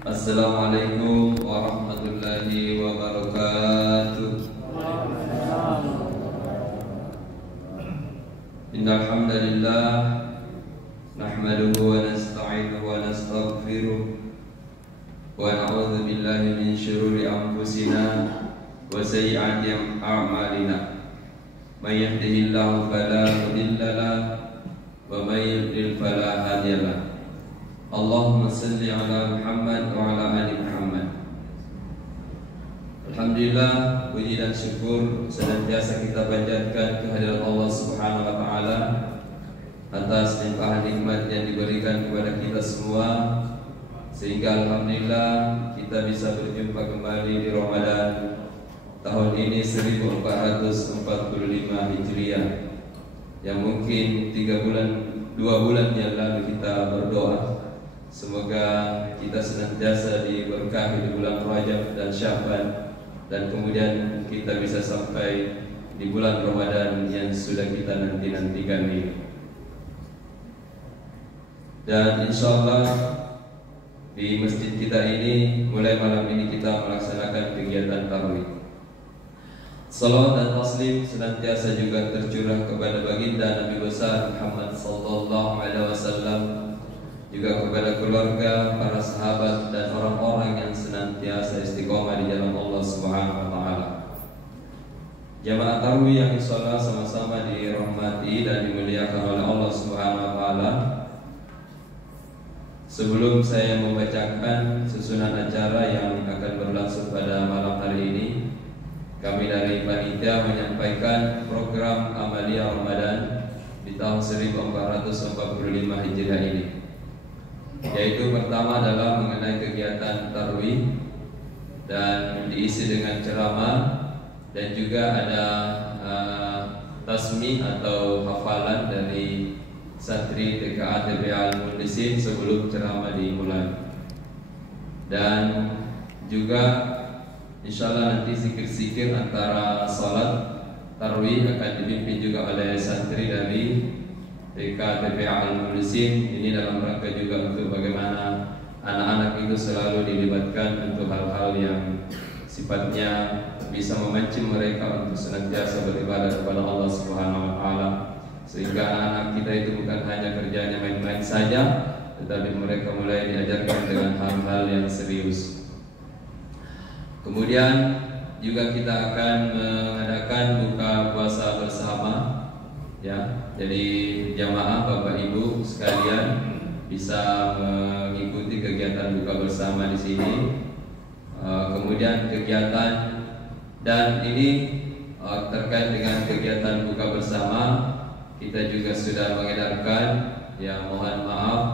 Assalamualaikum warahmatullahi wabarakatuh. Innal hamdalillah nahmaduhu wa nasta'inuhu wa nastaghfiruh wa na'udzu billahi min shururi anfusina wa sayyi'ati a'malina. May yahdihillahu fala mudilla lahu wa may yudlil fala hadiya lahu. Allahumma salli ala Muhammad wa ala ali Muhammad. Alhamdulillah, puji dan syukur senantiasa kita panjatkan kehadirat Allah Subhanahu wa taala atas limpahan nikmat yang diberikan kepada kita semua, sehingga alhamdulillah kita bisa berjumpa kembali di Ramadan tahun ini 1445 Hijriah, yang mungkin 2 bulan yang lalu kita berdoa semoga kita senantiasa diberkahi di bulan Rajab dan Sya'ban, dan kemudian kita bisa sampai di bulan Ramadan yang sudah kita nanti-nantikan ini. Dan insyaallah di masjid kita ini mulai malam ini kita melaksanakan kegiatan tarawih. Salawat dan taslim senantiasa juga tercurah kepada baginda Nabi besar Muhammad sallallahu alaihi wasallam, juga kepada keluarga, para sahabat dan orang-orang yang senantiasa istiqomah di jalan Allah Subhanahu wa taala. Jamaah tarawih yang insyaallah sama-sama dirahmati dan dimuliakan oleh Allah Subhanahu wa taala. Sebelum saya membacakan susunan acara yang akan berlangsung pada malam hari ini, kami dari panitia menyampaikan program Amalia Ramadan di tahun 1445 Hijriah ini, yaitu pertama adalah mengenai kegiatan tarawih dan diisi dengan ceramah, dan juga ada tasmi atau hafalan dari santri TKA TPA Al-Muhlisin sebelum ceramah dimulai. Dan juga insyaallah nanti zikir-zikir antara salat tarawih akan dipimpin juga oleh santri dari TPA Al-Muhlisin. Ini dalam rangka juga untuk bagaimana anak-anak itu selalu dilibatkan untuk hal-hal yang sifatnya bisa memancing mereka untuk senantiasa beribadah kepada Allah Subhanahu wa taala, sehingga anak-anak kita itu bukan hanya kerjanya main-main saja, tetapi mereka mulai diajarkan dengan hal-hal yang serius. Kemudian juga kita akan mengadakan buka puasa bersama, ya. Jadi jamaah Bapak Ibu sekalian bisa mengikuti kegiatan buka bersama di sini. Kemudian kegiatan, dan ini terkait dengan kegiatan buka bersama, kita juga sudah mengedarkan, ya mohon maaf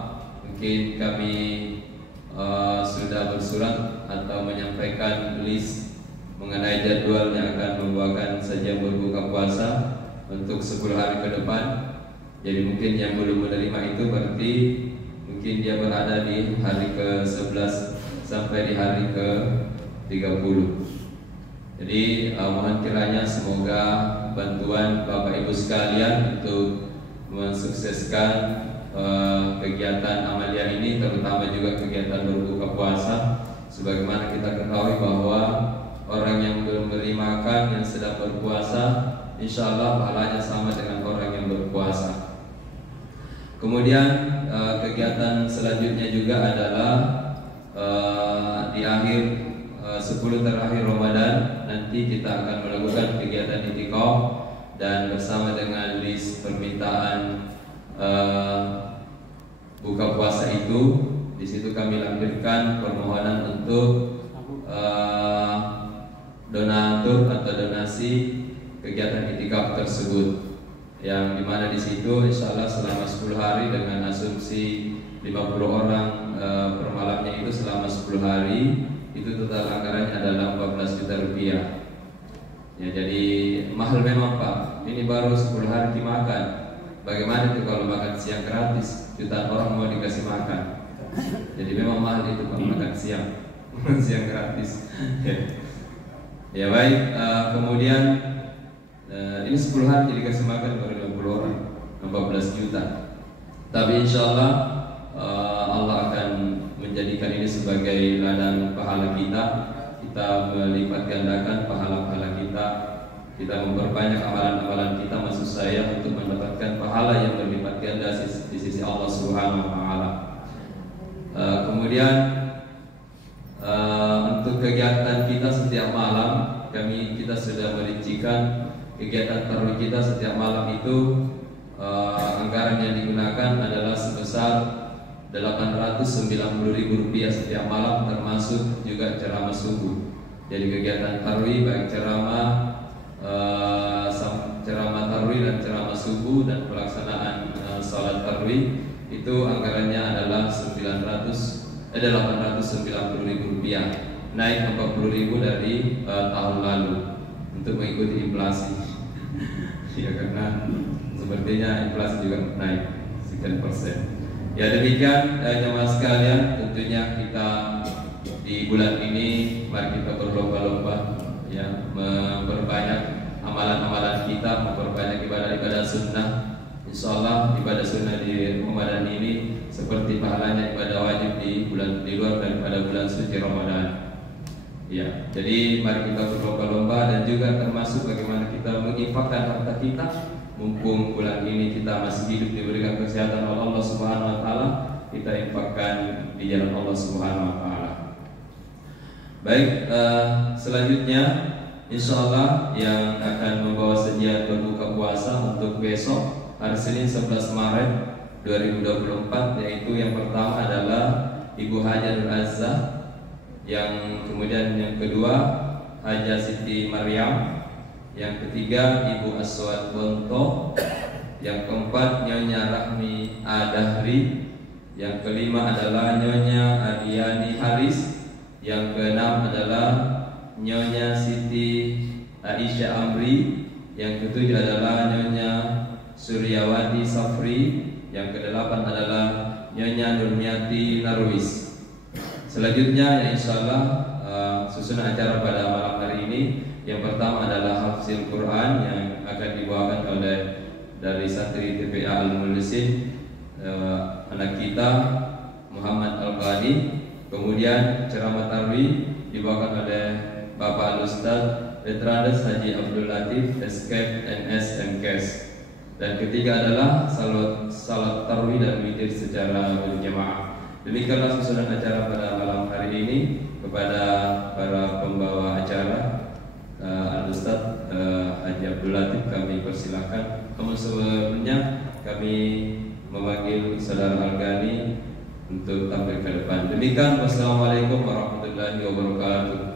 mungkin kami sudah bersurat atau menyampaikan list mengenai jadwal yang akan membawakan saja berbuka puasa untuk 10 hari ke depan. Jadi mungkin yang belum menerima itu berarti mungkin dia berada di hari ke-11 sampai di hari ke-30. Jadi mohon kiranya semoga bantuan Bapak Ibu sekalian untuk mensukseskan kegiatan amalia ini, terutama juga kegiatan berbuka puasa. Sebagaimana kita ketahui bahwa orang yang belum makan, yang sedang berpuasa, insya Allah pahalanya sama dengan orang yang berpuasa. Kemudian kegiatan selanjutnya juga adalah di akhir 10 terakhir Ramadan nanti kita akan melakukan kegiatan itikaf, dan bersama dengan list permintaan buka puasa itu, di situ kami lampirkan permohonan untuk donatur atau donasi kegiatan itikaf tersebut, yang dimana di situ insyaallah selama 10 hari dengan asumsi 50 orang per malamnya itu selama 10 hari, itu total anggarannya adalah 14 juta rupiah. Ya, jadi mahal memang Pak. Ini baru 10 hari dimakan. Bagaimana itu kalau makan siang gratis? Jutaan orang mau dikasih makan. Jadi memang mahal itu Pak, makan siang. Siang gratis. Ya baik, kemudian ini 10 hari dikasih makan baru 50 orang, 14 juta. Tapi insya Allah Allah akan menjadikan ini sebagai ladang pahala kita. Kita melipat gandakan pahala-pahala kita memperbanyak amalan-amalan kita, maksud saya untuk mendapatkan pahala yang berlipat ganda di sisi Allah Subhanahu wa taala. Kemudian untuk kegiatan kita setiap malam, kita sudah merincikan kegiatan tarawih kita setiap malam itu anggaran yang digunakan adalah sebesar Rp890.000 setiap malam, termasuk juga ceramah subuh. Jadi kegiatan tarawih baik ceramah tarawih dan ceramah subuh dan pelaksanaan salat tarawih itu anggarannya adalah Rp890.000, naik Rp40.000 dari tahun lalu untuk mengikuti inflasi. Ya, karena sepertinya inflasi juga naik sekian persen. Ya, demikian jemaah sekalian, tentunya kita di bulan ini mari kita berlomba-lomba ya, memperbanyak amalan-amalan kita, memperbanyak ibadah-ibadah sunnah. Insyaallah ibadah sunnah di Ramadan ini seperti pahalanya ibadah wajib di luar daripada bulan suci Ramadan. Ya, jadi mari kita berlomba-lomba dan juga termasuk bagaimana kita menginfakkan harta kita. Mumpung bulan ini kita masih hidup diberikan kesehatan oleh Allah Subhanahu wa taala, kita infakkan di jalan Allah Subhanahu wa taala. Baik, selanjutnya insyaallah yang akan membawa sajian berbuka puasa untuk besok hari Senin 11 Maret 2024, yaitu yang pertama adalah Ibu Haja Nur Azzah, yang kemudian yang kedua Haja Siti Maryam, yang ketiga Ibu Aswad Bonto, yang keempat Nyonya Rahmi Adahri, yang kelima adalah Nyonya Adiani Haris, yang keenam adalah Nyonya Siti Aisyah Amri, yang ketujuh adalah Nyonya Suryawati Safri, yang kedelapan adalah Nyonya Nurmiati Narwis. Selanjutnya ya insyaallah susunan acara pada malam hari ini, yang pertama adalah Hafzil Quran yang akan dibawakan oleh dari santri TPA Al-Mulisin, anak kita Muhammad Al-Qadi. Kemudian ceramah tarawih dibawakan oleh Bapak Al-Ustaz Letrandes Haji Abdul Latif Escape NS MKes. Dan ketiga adalah salat tarawih dan witir secara berjamaah. Demikianlah susunan acara pada malam hari ini. Kepada para pembawa acara, Al-Ustaz Haji Abdul Latif, kami persilahkan. Namun sebelumnya kami memanggil Saudara Al-Ghani untuk tampil ke depan. Demikian, wassalamualaikum warahmatullahi wabarakatuh.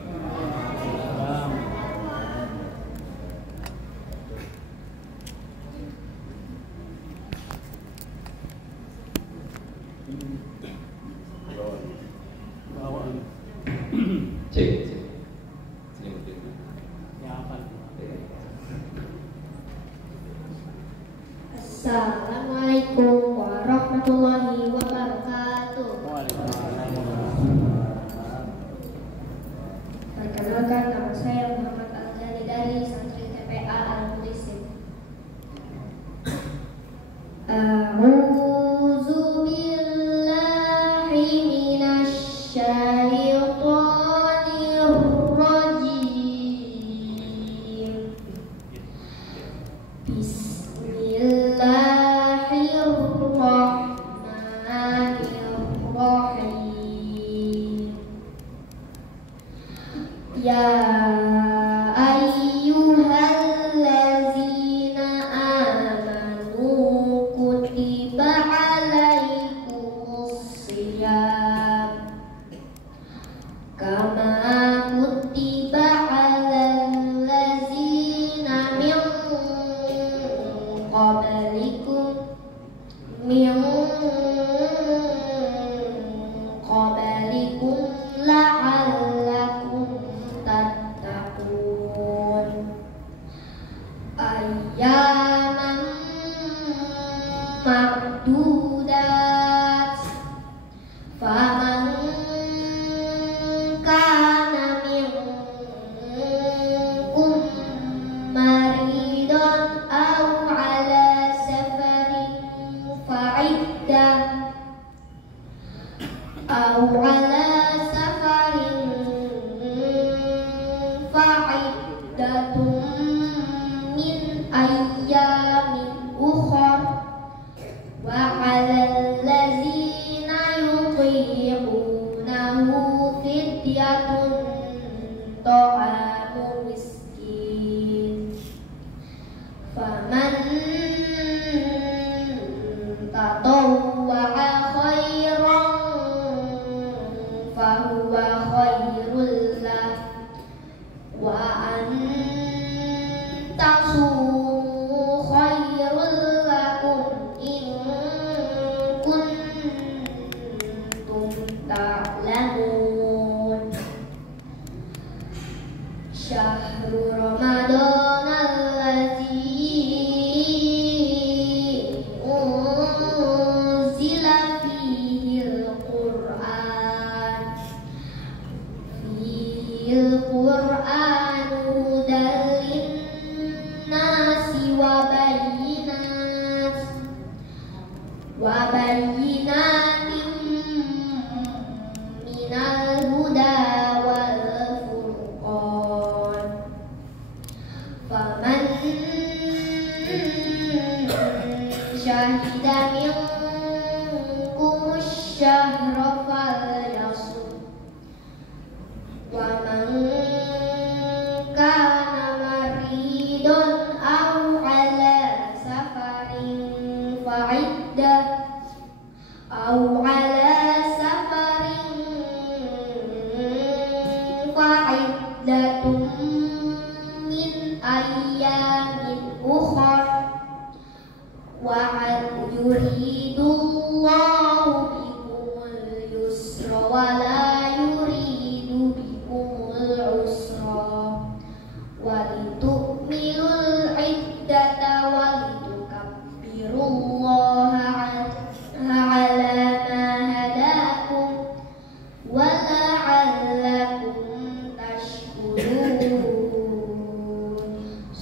Cek. Assalamualaikum warahmatullahi wabarakatuh. Perkenalkan, nama saya Muhammad Al-Ghani dari santri TPA Al-Mulisin. A'udzu billahi minasy syaithanir rajim. Bismillahirrahmanirrahim. Ya ayyuhallazina amanu kutiba alaikumusiyam kama kutiba alal ladzina min qablikum la'allakum tattaqun. Ayyaman ma'dudat, faman kana minkum maridan aw ala safarin fa'iddah yutiqunahu fidyatun ta'amu miskin faman tatawwa'a khairan fahuwa khairul lah wa an tasumu khairul lakum in kuntum ta'lamun. Syahrul Ramadan allazi unzila fihil Qur'an hudan linnasi wa bayyinatin minal huda wal furqan faman syahida minkum syahra falyasum wa man kana maridun aw ala safarin fa'iddah aw ala safarin fa'iddatun min ayyamin ukhar wa yuridullahu bikumul yusra wa la yuridu bikumul usra wa litu'minul iddata wa litukabbirullaha ala ma hadakum wa la'allakum tashkurun.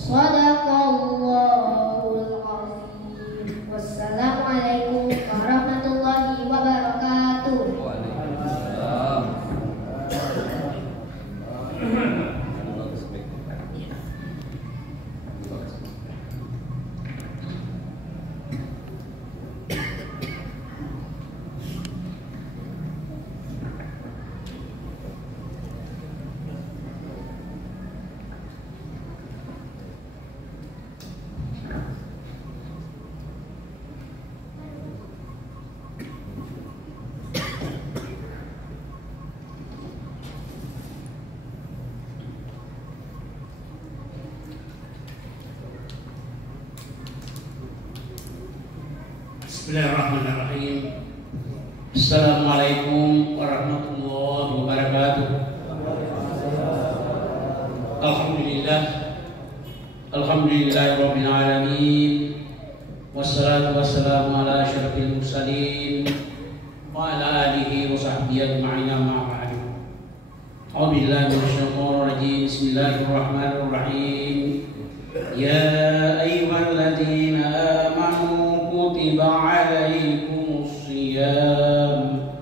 Shadaqallahul azim. Wassalamualaikum warahmatullahi wabarakatuh. Waalaikumsalam. Bismillahirrahmanirrahim. Assalamualaikum warahmatullahi wabarakatuh. Alhamdulillahirabbil alamin. Wassalatu wassalamu ala asyrafil mursalin wa ala alihi wa sahbihi ajma'in amma ba'du. A'udzu billahi minasyaitonir rajim. Bismillahirrahmanirrahim. Ya ayyuhalladzina amanu kutiba alaikumus shiyam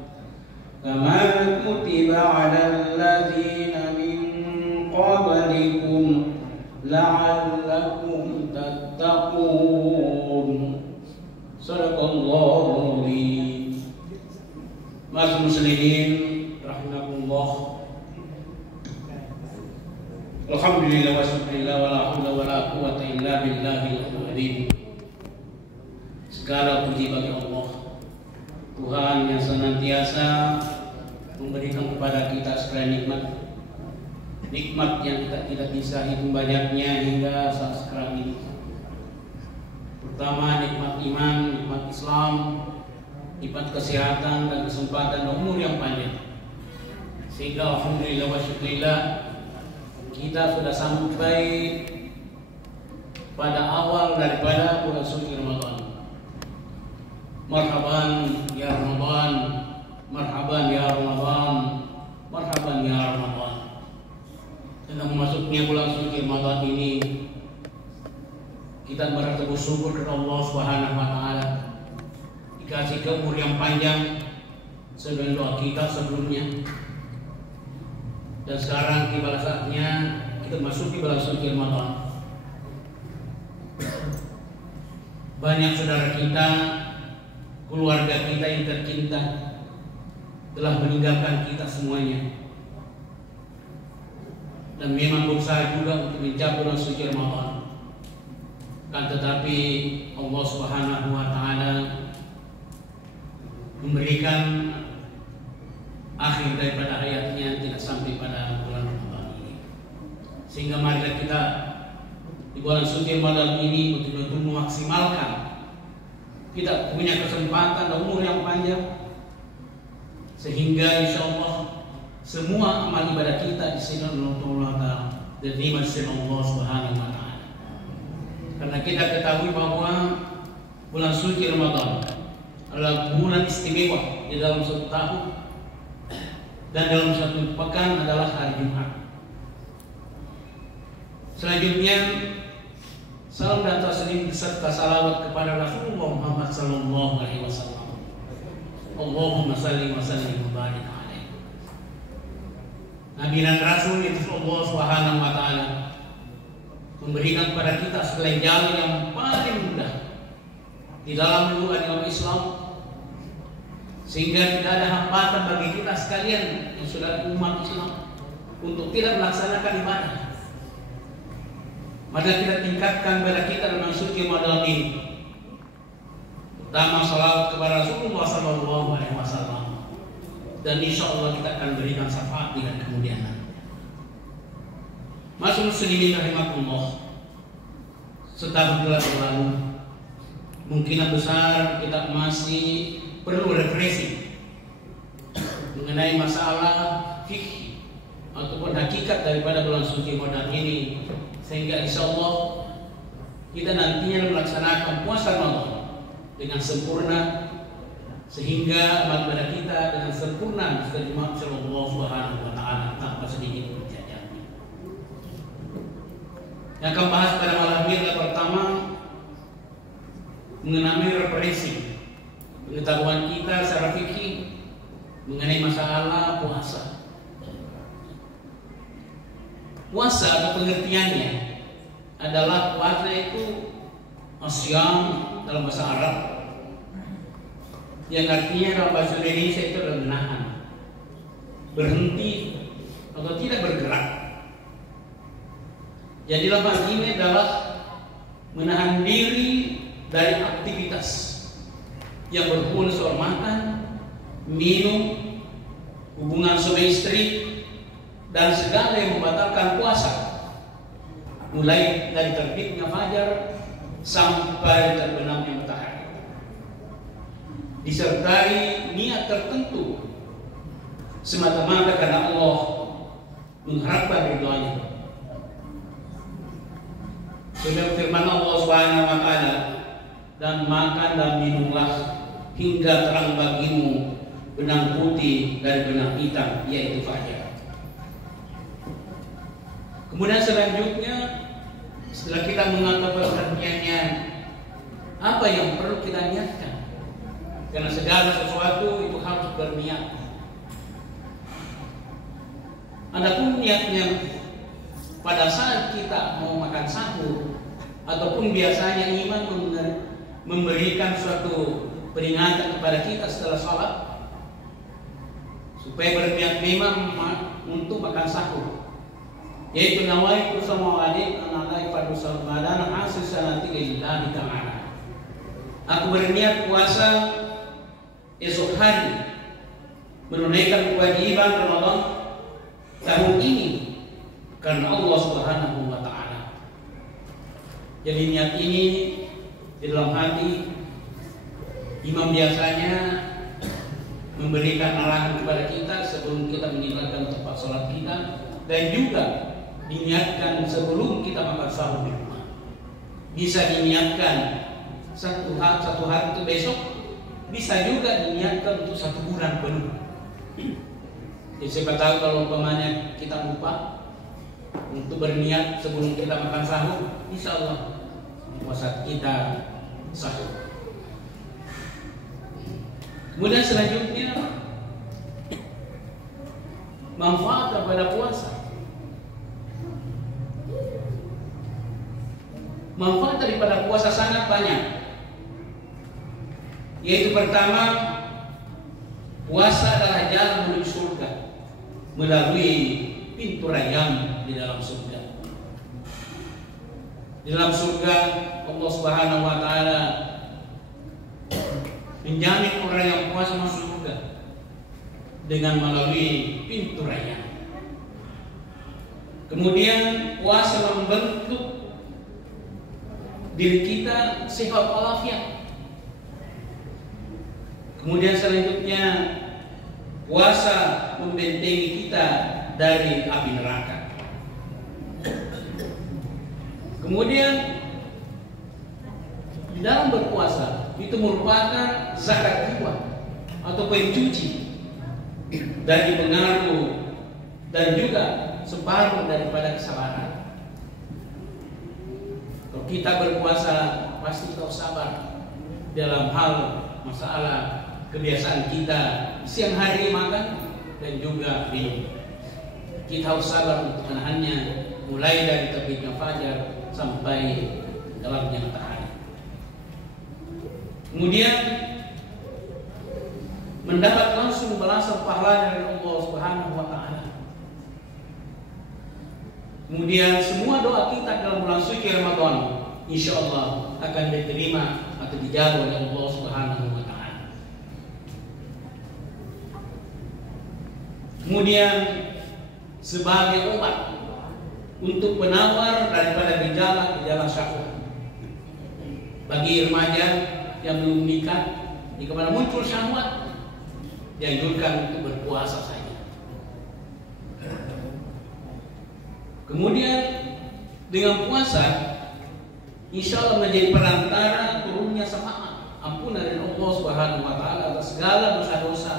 kama kutiba alal ladzina min qablikum la'allakum tattaqun. Shadaqallahul azim. Mas muslimin rahimakumullah. Alhamdulillah wa syukurillah wa la haula wa la quwwata illa billahil azim. Segala puji bagi Allah, Tuhan yang senantiasa memberikan kepada kita segala nikmat yang kita tidak bisa hitung banyaknya hingga saat sekarang ini. Pertama, nikmat iman, nikmat Islam, nikmat kesehatan dan kesempatan umur yang panjang. Sehingga alhamdulillah wa syukurillah kita sudah sampai pada awal daripada bulan suci Ramadan. Marhaban ya Ramadan, marhaban ya Ramadan, marhaban ya Ramadan. Dengan masuknya bulan suci Ramadan ini, kita bersyukur syukur kepada Allah Subhanahu wa taala. Dikasih umur yang panjang sebagai doa kita sebelumnya. Dan sekarang tiba saatnya kita masuk di bulan suci Ramadan. Banyak saudara kita, keluarga kita yang tercinta telah meninggalkan kita semuanya, dan memang berusaha juga untuk mencapai bulan suci Ramadan. Kan tetapi Allah Subhanahu wa taala memberikan akhir daripada hayatnya tidak sampai pada bulan Ramadan ini. Sehingga marilah kita di bulan suci Ramadan ini betul-betul memaksimalkan. Kita punya kesempatan dan umur yang panjang, sehingga insya Allah semua amal ibadah kita di sini Allah diterima di sisi Allah Subhanahu wa taala. Karena kita ketahui bahwa bulan suci Ramadan adalah bulan istimewa di dalam satu tahun, dan dalam satu pekan adalah hari Jumat. Selanjutnya, salam dan taslim beserta salawat kepada Rasulullah Muhammad sallallahu alaihi wasallam. Allahumma salli wa sallim wa barik alaihi. Nabi dan Rasul itu Allah Subhanahu wa taala memberikan kepada kita selain jalan yang paling mudah di dalam menuju agama Islam, sehingga tidak ada hambatan bagi kita sekalian yang sudah umat Islam untuk tidak melaksanakan ibadah. Maka kita tingkatkan kepada kita dalam suci Ramadan ini, pertama salawat kepada Rasulullah Sallallahu Alaihi Wasallam, dan insya Allah kita akan berikan syafaat dengan kemudian hari. Masuk muslimin rahimakumullah, setahun telah berlalu, kemungkinan besar kita masih perlu refreshing mengenai masalah fikih ataupun hakikat daripada bulan suci Ramadan ini, sehingga insya Allah kita nantinya melaksanakan puasa Ramadan dengan sempurna, sehingga amal ibadah kita dengan sempurna diterima oleh Allah Subhanahu wa taala tanpa sedikit pun cacat. Yang akan bahas pada malam ini adalah pertama mengenai referensi pengetahuan kita secara fikih mengenai masalah puasa. Puasa atau pengertiannya adalah puasa itu asyam dalam bahasa Arab, yang artinya dalam bahasa Indonesia itu adalah menahan, berhenti atau tidak bergerak. Jadi dalam hal ini adalah menahan diri dari aktivitas yang berhubungan soal makan, minum, hubungan suami istri, dan segala yang membatalkan puasa, mulai dari terbitnya fajar sampai terbenamnya matahari, disertai niat tertentu semata-mata karena Allah, mengharapkan ridhonya. Sebab firman Allah Subhanahu wa taala, dan makan dan minumlah hingga terang bagimu benang putih dari benang hitam, yaitu fajar. Kemudian selanjutnya, setelah kita menganggap pengertiannya, apa yang perlu kita niatkan? Karena segala sesuatu itu harus berniat. Adapun niatnya pada saat kita mau makan sahur, ataupun biasanya imam memberikan suatu peringatan kepada kita setelah sholat, supaya berniat imam untuk makan sahur, yaitu nawaitu samawati analai fardhu ramadan hasil sanati lillahi ta'ala. Aku berniat puasa esok hari menunaikan kewajiban Ramadan tahun ini karena Allah Subhanahu wa taala. Jadi niat ini di dalam hati imam biasanya memberikan arahan kepada kita sebelum kita meninggalkan tempat sholat kita, dan juga diniatkan sebelum kita makan sahur di rumah. Bisa diniatkan satu hari itu besok, bisa juga diniatkan untuk 1 bulan penuh. Jadi siapa tahu kalau umpamanya kita lupa untuk berniat sebelum kita makan sahur, insya Allah puasa kita sahur. Kemudian selanjutnya, manfaat daripada puasa. Manfaat daripada puasa sangat banyak. Yaitu pertama, Puasa adalah jalan menuju surga melalui pintu rayyan di dalam surga. Di dalam surga Allah Subhanahu wa taala menjamin orang yang puasa masuk surga dengan melalui pintu rayyan. Kemudian puasa membentuk diri kita sehat walafiat. Kemudian selanjutnya puasa membentengi kita dari api neraka. Kemudian di dalam berpuasa itu merupakan zakat jiwa atau pencuci dari pengaruh dan juga separuh daripada kesabaran. Kalau kita berpuasa pasti kita sabar dalam hal masalah kebiasaan kita siang hari makan dan juga minum. Kita harus sabar untuk menahannya mulai dari terbitnya fajar sampai gelapnya matahari. Kemudian mendapat langsung balasan pahala dari Allah Subhanahu wa taala. Kemudian semua doa kita dalam bulan suci Ramadan insyaallah akan diterima atau dijawab oleh Allah Subhanahu wa taala. Kemudian sebagai obat untuk penawar daripada gejala syahwat bagi remaja yang belum menikah, jika mana muncul syahwat dianjurkan untuk berpuasa saja. Kemudian dengan puasa insya Allah menjadi perantara turunnya syafaat ampunan dari Allah Subhanahu wa taala atas segala dosa-dosa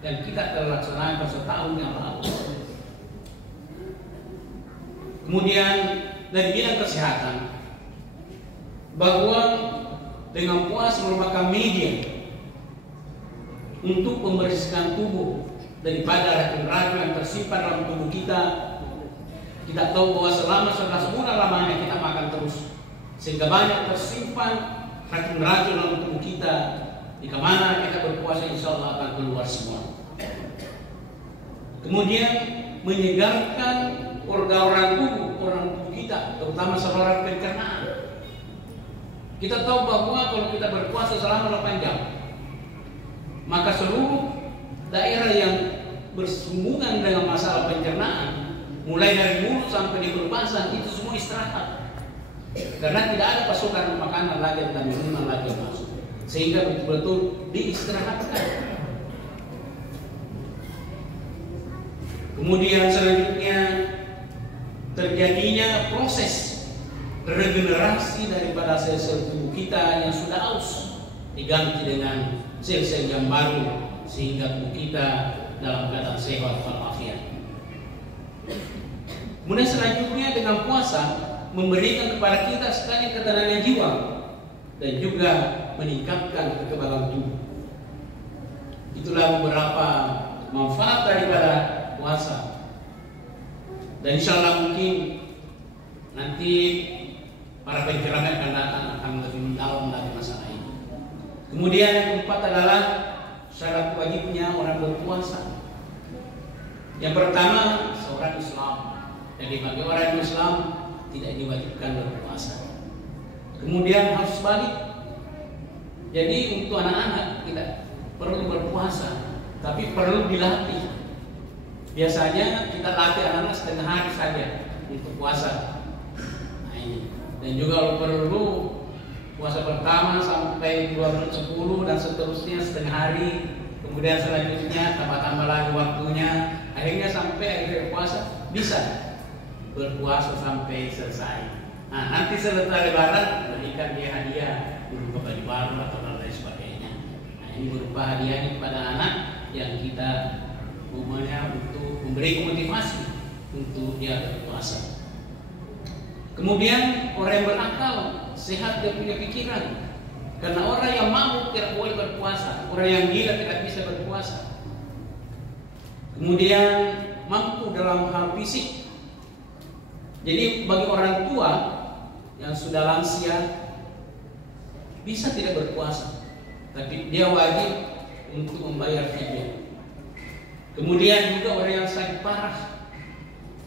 dan kita telah laksanakan setahun yang lalu. Kemudian dari bidang kesehatan, bahwa dengan puasa merupakan media untuk membersihkan tubuh daripada racun-racun yang tersimpan dalam tubuh kita. Kita tahu bahwa selama 11 bulan lamanya kita makan terus, sehingga banyak tersimpan racun-racun dalam tubuh kita. Jika mana kita berpuasa insya Allah akan keluar semua. Kemudian menyegarkan organ tubuh kita, terutama saluran pencernaan. Kita tahu bahwa kalau kita berpuasa selama 8 jam, maka seluruh daerah yang bersinggungan dengan masalah pencernaan, mulai dari mulut sampai di pernapasan itu semua istirahat. Karena tidak ada pasokan makanan lagi dan minuman lagi yang masuk, sehingga betul-betul diistirahatkan. Kemudian selanjutnya terjadinya proses regenerasi daripada sel-sel tubuh kita yang sudah aus diganti dengan sel-sel yang baru sehingga tubuh kita dalam keadaan sehat walafiat. Kemudian selanjutnya dengan puasa memberikan kepada kita sekali ketenangan jiwa dan juga meningkatkan kekebalan tubuh. Itulah beberapa manfaat daripada puasa. Dan insya Allah mungkin nanti para penceramah akan datang akan lebih mendalam lagi masalah ini. Kemudian yang keempat adalah syarat wajibnya orang berpuasa. Yang pertama seorang Islam. Jadi bagi orang Islam tidak diwajibkan berpuasa. Kemudian harus balik. Jadi untuk anak-anak tidak perlu berpuasa, tapi perlu dilatih. Biasanya kita latih anak-anak setengah hari saja untuk puasa. Nah ini. Dan juga kalau perlu puasa pertama sampai 2 10 dan seterusnya setengah hari. Kemudian selanjutnya tambah-tambah lagi waktunya. Akhirnya sampai akhir puasa bisa berpuasa sampai selesai. Nah nanti setelah lebaran berikan dia hadiah berupa baju baru atau lain sebagainya. Nah ini berupa hadiahnya kepada anak yang kita umumnya untuk memberi motivasi untuk dia berpuasa. Kemudian orang yang berakal sehat dia punya pikiran. Karena orang yang mabuk tidak boleh berpuasa, orang yang gila tidak bisa berpuasa. Kemudian mampu dalam hal fisik. Jadi bagi orang tua yang sudah lansia bisa tidak berpuasa, tapi dia wajib untuk membayar fidyah. Kemudian juga orang yang sakit parah,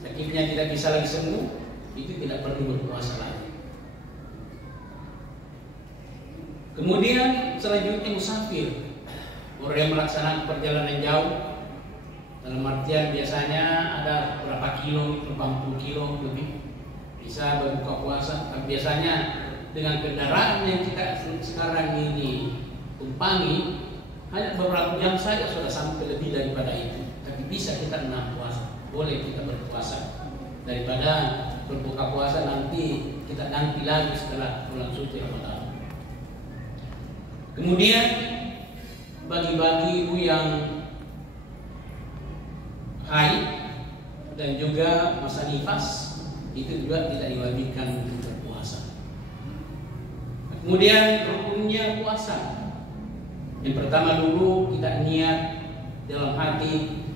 sakitnya tidak bisa lagi sembuh, itu tidak perlu berpuasa lagi. Kemudian selanjutnya musafir, orang yang melaksanakan perjalanan jauh, dalam artian biasanya ada berapa kilo, 80 kilo lebih, bisa berbuka puasa. Tapi biasanya dengan kendaraan yang kita sekarang ini tumpangi, hanya beberapa jam saja sudah sampai lebih daripada itu. Tapi bisa kita menahan puasa, boleh kita berpuasa. Daripada berbuka puasa nanti kita ganti lagi setelah bulan suci Ramadan. Kemudian bagi-bagi ibu yang haid dan juga masa nifas itu juga tidak diwajibkan untuk berpuasa. Kemudian rukunnya puasa. Yang pertama dulu kita niat dalam hati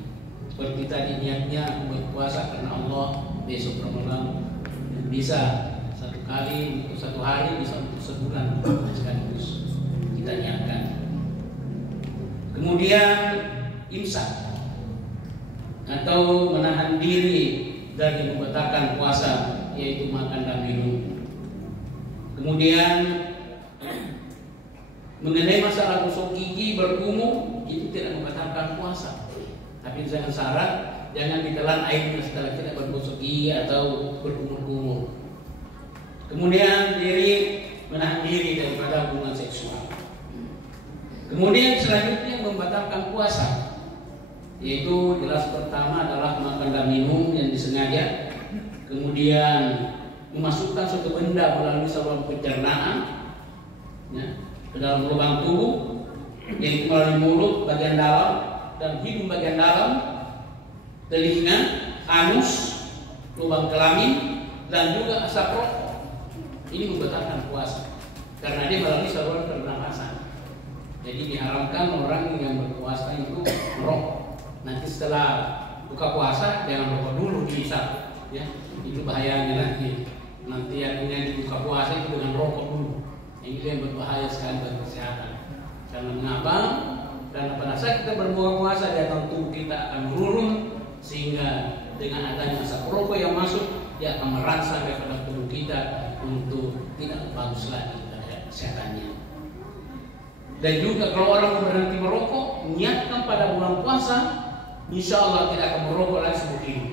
seperti tadi niatnya berpuasa karena Allah besok Ramadan, bisa satu kali untuk satu hari, bisa untuk sebulan sekaligus kita niatkan. Kemudian imsak atau menahan diri dari membatalkan puasa, yaitu makan dan minum. Kemudian mengenai masalah gosok gigi berkumur, itu tidak membatalkan puasa, tapi dengan syarat jangan ditelan airnya setelah kita bergosok gigi atau berkumur-kumur. Kemudian menahan diri daripada hubungan seksual. Kemudian selanjutnya membatalkan puasa, yaitu jelas pertama adalah makan dan minum yang disengaja, kemudian memasukkan suatu benda melalui saluran pencernaan ya, ke dalam lubang tubuh, yaitu melalui mulut bagian dalam dan hidung bagian dalam, telinga, anus, lubang kelamin, dan juga asap rokok. Ini membatalkan puasa karena dia melalui saluran pernapasan. Jadi diharamkan orang yang berpuasa itu merokok. Nanti setelah buka puasa jangan rokok dulu dihisap, ya itu bahayanya nanti. Nanti akhirnya dibuka puasa itu dengan rokok dulu. Ini yang berbahaya sekali bagi kesehatan. Karena mengapa? Karena pada saat kita berbuka puasa, daya tubuh kita akan menurun, sehingga dengan adanya asap rokok yang masuk, dia akan merangsang daripada tubuh kita untuk tidak bagus lagi pada kesehatannya. Dan juga kalau orang berhenti merokok, niatkan pada bulan puasa, insya Allah tidak akan merokok lagi seumur hidup.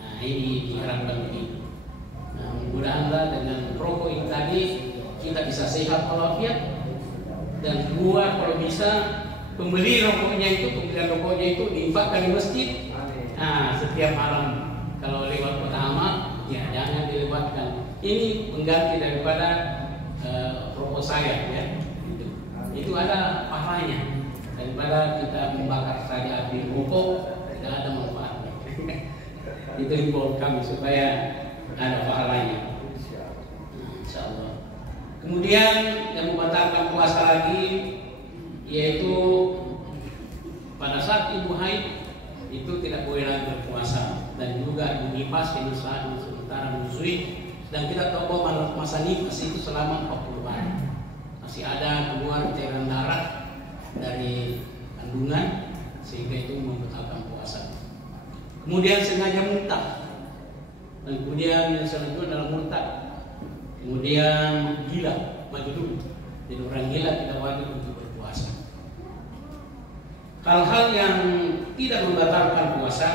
Nah ini diharapkan begitu. Nah mudah-mudahan dengan rokok ini tadi kita bisa sehat walafiat, dan keluar kalau bisa pembelian rokoknya itu diinfakkan di masjid. Nah setiap malam kalau lewat pertama, ya jangan dilewatkan. Ini mengganti daripada rokok saya, ya. Itu ada pahalanya daripada kita membakar saja api rokok, tidak ada manfaatnya. Itu himbauan kami supaya ada pahalanya. Insyaallah. Kemudian yang membatalkan puasa lagi, yaitu pada saat ibu haid itu tidak boleh lagi berpuasa, dan juga ibu nifas yang sementara menyusui, dan kita tahu bahwa masa nifas itu selama 40 hari masih ada keluar cairan darah dari kandungan, sehingga itu membatalkan puasa. Kemudian sengaja muntah, dan kemudian yang selanjutnya adalah murtad. Kemudian gila, majnun. Jadi orang gila tidak wajib untuk berpuasa. Hal-hal yang tidak membatalkan puasa,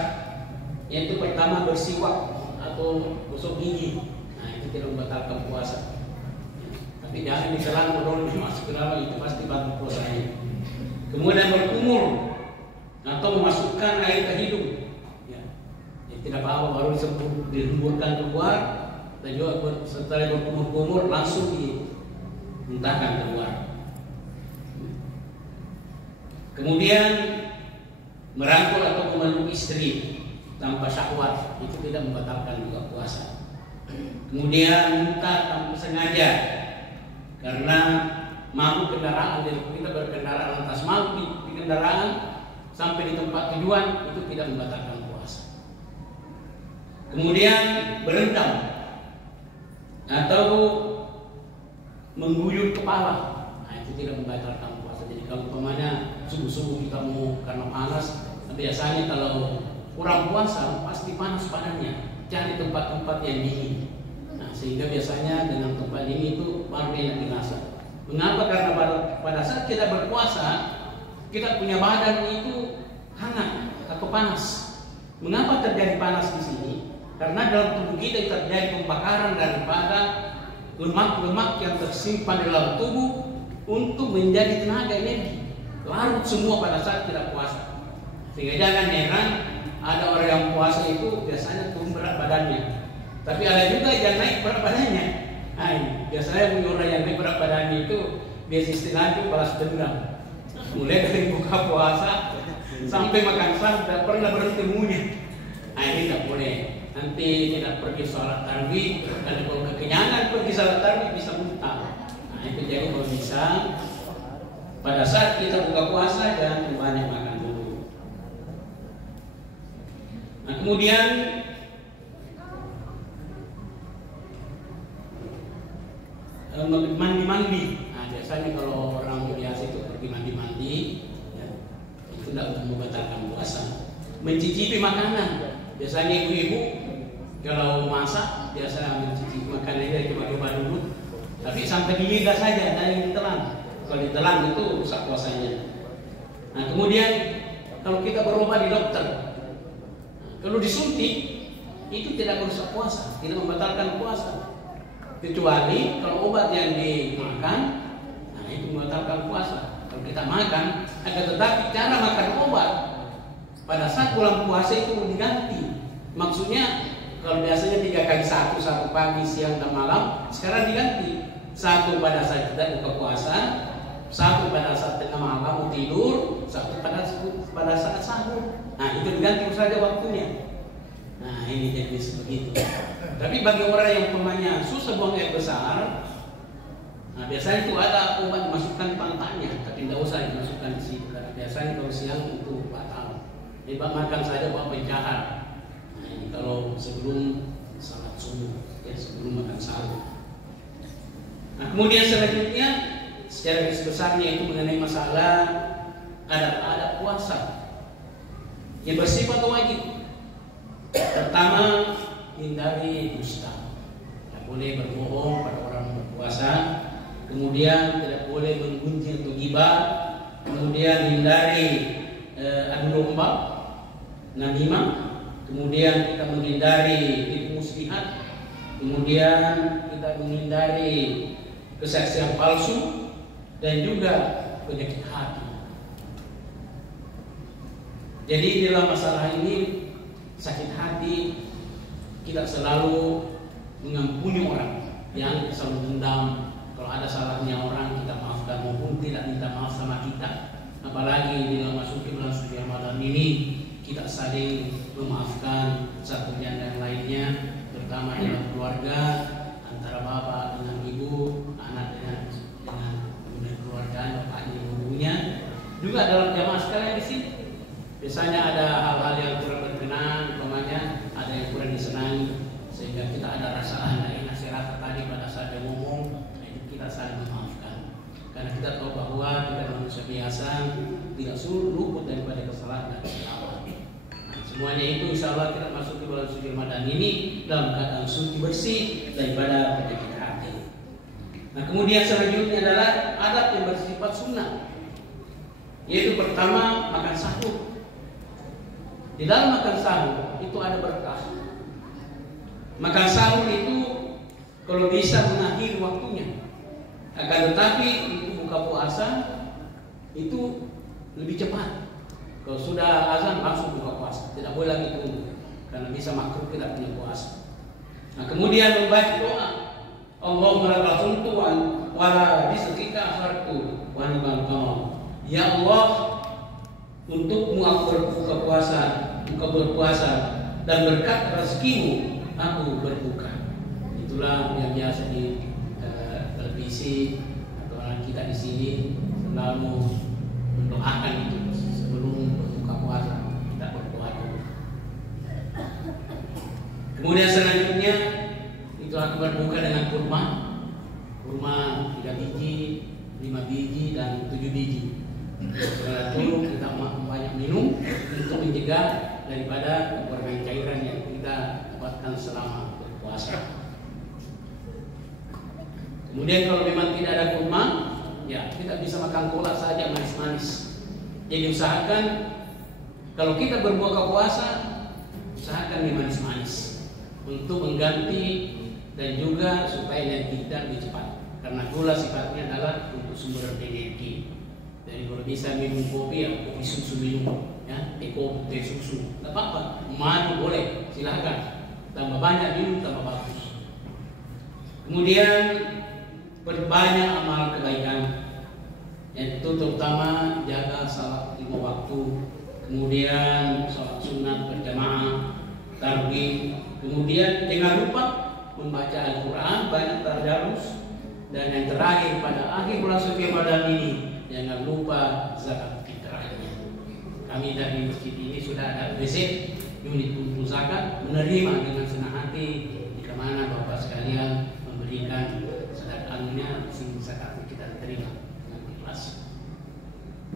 yaitu pertama bersiwak atau gosok gigi. Nah itu tidak membatalkan puasa. Tapi jangan diselang dulu masuk ke dalam, itu pasti batal puasanya. Kemudian berkumur atau memasukkan air ke hidung, ya tidak apa-apa, baru dihemburkan keluar, dan juga setelah berkumur-kumur langsung dimuntahkan keluar. Kemudian merangkul atau memeluk istri tanpa syahwat, itu tidak membatalkan juga puasa. Kemudian muntah tanpa sengaja karena mabuk kendaraan, jadi kita berkendaraan lantas mabuk di kendaraan sampai di tempat tujuan, itu tidak membatalkan puasa. Kemudian berendam atau mengguyur kepala, nah itu tidak membatalkan puasa. Jadi kalau umpamanya subuh-subuh kita mau karena panas biasanya kalau kurang puasa pasti panas badannya, cari tempat-tempat yang dingin. Nah, sehingga biasanya dengan tempat dingin itu baru enak dirasa. Mengapa? Karena pada saat kita berpuasa, kita punya badan itu hangat atau panas. Mengapa terjadi panas di sini? Karena dalam tubuh kita terjadi pembakaran daripada lemak-lemak yang tersimpan di dalam tubuh untuk menjadi tenaga energi. Larut semua pada saat tidak puasa. Sehingga jangan heran ada orang yang puasa itu biasanya turun berat badannya. Tapi ada juga yang naik berat badannya. Nah, biasanya punya orang yang naik berat badannya itu biasa istilahnya balas dendam. Mulai dari buka puasa sampai makan siang tidak pernah berhenti munyah. Nah, ini tidak boleh. Nanti tidak pergi sholat tarawih, dan kalau kekenyangan pergi sholat tarawih bisa muntah. Nah, itu jadi kalau bisa pada saat kita buka puasa jangan banyak makan dulu. Nah, kemudian mandi-mandi. Nah, biasanya kalau orang biasa itu pergi mandi-mandi, ya, itu tidak membatalkan puasa. Mencicipi makanan. Biasanya ibu-ibu kalau masak biasa mencicipi makanan dari coba-coba dulu. Tapi sampai di lidah saja, dari ditelan. Kalau ditelan itu rusak puasanya. Nah, kemudian kalau kita berobat di dokter, kalau disuntik itu tidak merusak puasa, tidak membatalkan puasa. Kecuali kalau obat yang dimakan, nah itu membatalkan puasa. Kalau kita makan, akan tetapi cara makan obat pada saat bulan puasa itu diganti. Maksudnya kalau biasanya 3 kali satu pagi, siang dan malam, sekarang diganti. 1 pada saat kita buka puasa, 1 pada saat tengah malam mau tidur, 1 pada saat sahur. Nah itu diganti saja waktunya. Nah ini jadi sebegitu. Tapi bagi orang yang pemanya susah buang air besar, nah biasanya itu ada obat dimasukkan di pantatnya, tapi tidak usah dimasukkan di situ. Karena biasanya kalau siang itu batal. Jadi makan saja buat pencahar. Nah ini kalau sebelum salat subuh, ya sebelum makan sahur. Nah kemudian selanjutnya secara garis besarnya itu mengenai masalah adab-adab puasa yang bersifat wajib. Pertama, hindari dusta. Tidak boleh berbohong pada orang berpuasa. Kemudian tidak boleh menggunjing atau ghibah. Kemudian hindari adu domba, namimah. Kemudian kita menghindari tipu muslihat. Kemudian kita menghindari kesaksian palsu dan juga penyakit hati. Jadi dalam masalah ini sakit hati, kita selalu mengampuni orang yang selalu dendam. Kalau ada salahnya orang kita maafkan maupun tidak minta maaf sama kita. Apalagi di dalam masuk bulan suci Ramadan ini kita saling memaafkan satu dan lainnya, terutama dalam keluarga, antara bapak dengan ibu, anak dengan keluarga, bapaknya ibunya. Juga dalam jamaah sekalian di sini biasanya ada hal-hal yang kurang berkenan, umpamanya ada yang kurang disenangi, sehingga kita ada rasa nasihat tadi pada saat dia ngomong, kita saling memaafkan. Karena kita tahu bahwa kita manusia biasa, tidak luput daripada kesalahan dan kesalahan. Nah, semuanya itu insya Allah kita masuk ke bulan suci Ramadan ini dalam keadaan suci bersih daripada penyakit hati. Nah kemudian selanjutnya adalah adab yang bersifat sunnah, yaitu pertama makan sahur. Di dalam makan sahur itu ada berkah. Makan sahur itu kalau bisa mengakhiri waktunya. Akan tetapi itu buka puasa itu lebih cepat. Kalau sudah azan langsung buka puasa, tidak boleh lagi tunggu karena bisa makruh tidak punya puasa. Nah kemudian membaca doa, Allahumma la tuntu wa la rizqika akhartu wa ni'mal qamal. Ya Allah, untukmu aku berpuasa dan berkat rezekimu aku berbuka. Itulah yang biasa di televisi atau orang kita di sini selalu mendoakan itu sebelum berbuka puasa kita berdoa dulu. Kemudian selanjutnya itu aku berbuka dengan kurma 3 biji, 5 biji dan 7 biji. Setelah itu kita banyak minum untuk mencegah daripada kekurangan cairan yang kita dapatkan selama berpuasa. Kemudian kalau memang tidak ada kurma, ya kita bisa makan kolak saja manis-manis. Jadi usahakan kalau kita berbuka puasa, usahakan yang manis-manis untuk mengganti dan juga supaya tidak lebih cepat. Karena gula sifatnya adalah untuk sumber energi. Jadi kalau bisa minum kopi, ya kopi susu minum, ya teh susu, tak apa-apa. Madu boleh, silahkan. Tambah banyak minum, tambah bagus. Kemudian perbanyak amal kebaikan, yaitu terutama jaga salat 5 waktu, kemudian salat sunat berjamaah, tarawih, kemudian jangan lupa membaca Al-Quran, banyak tadarus, dan yang terakhir pada akhir bulan suci Ramadan ini jangan lupa zakat fitrahnya. Kami dari masjid ini sudah ada WC unit kumpul zakat, menerima dengan senang hati jika mana Bapak sekalian memberikan sedekahnya, zakat kita terima dengan ikhlas.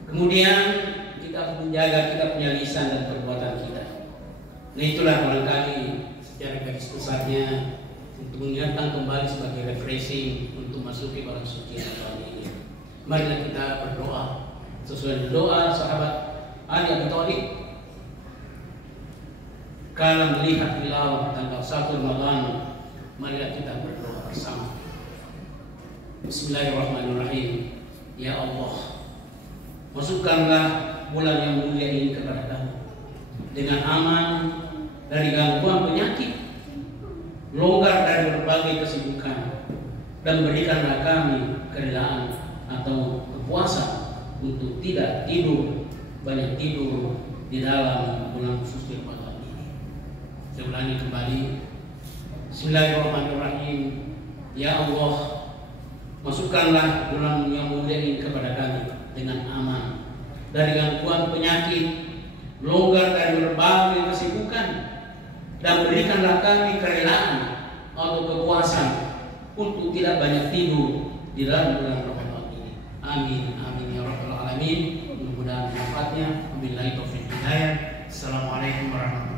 Kemudian kita harus menjaga kita punya lisan dan perbuatan kita. Nah itulah barangkali secara garis besarnya untuk mengingatkan kembali sebagai refreshing untuk masuki bulan suci Ramadan ini. Marilah kita berdoa sesuai dengan doa sahabat Ali Abi Thalib kala melihat hilal tanggal 1 Ramadan. Marilah kita berdoa bersama. Bismillahirrahmanirrahim. Ya Allah, masukkanlah bulan yang mulia ini kepada kami dengan aman dari gangguan penyakit, longgar dari berbagai kesibukan, dan berikanlah kami kerelaan atau kepuasan untuk tidak tidur, banyak tidur di dalam bulan suci Ramadan ini. Saya ulangi kembali. Bismillahirrahmanirrahim. Ya Allah, masukkanlah bulan yang mulia ini kepada kami dengan aman dari gangguan penyakit, longgar dari berbagai kesibukan, dan berikanlah kami kerelaan atau kepuasan untuk tidak banyak tidur di dalam bulan Ramadan ini. Amin, amin ya rabbal alamin. Mudah-mudahan manfaatnya. Wabillahi taufiq hidayah. Assalamualaikum warahmatullahi wabarakatuh.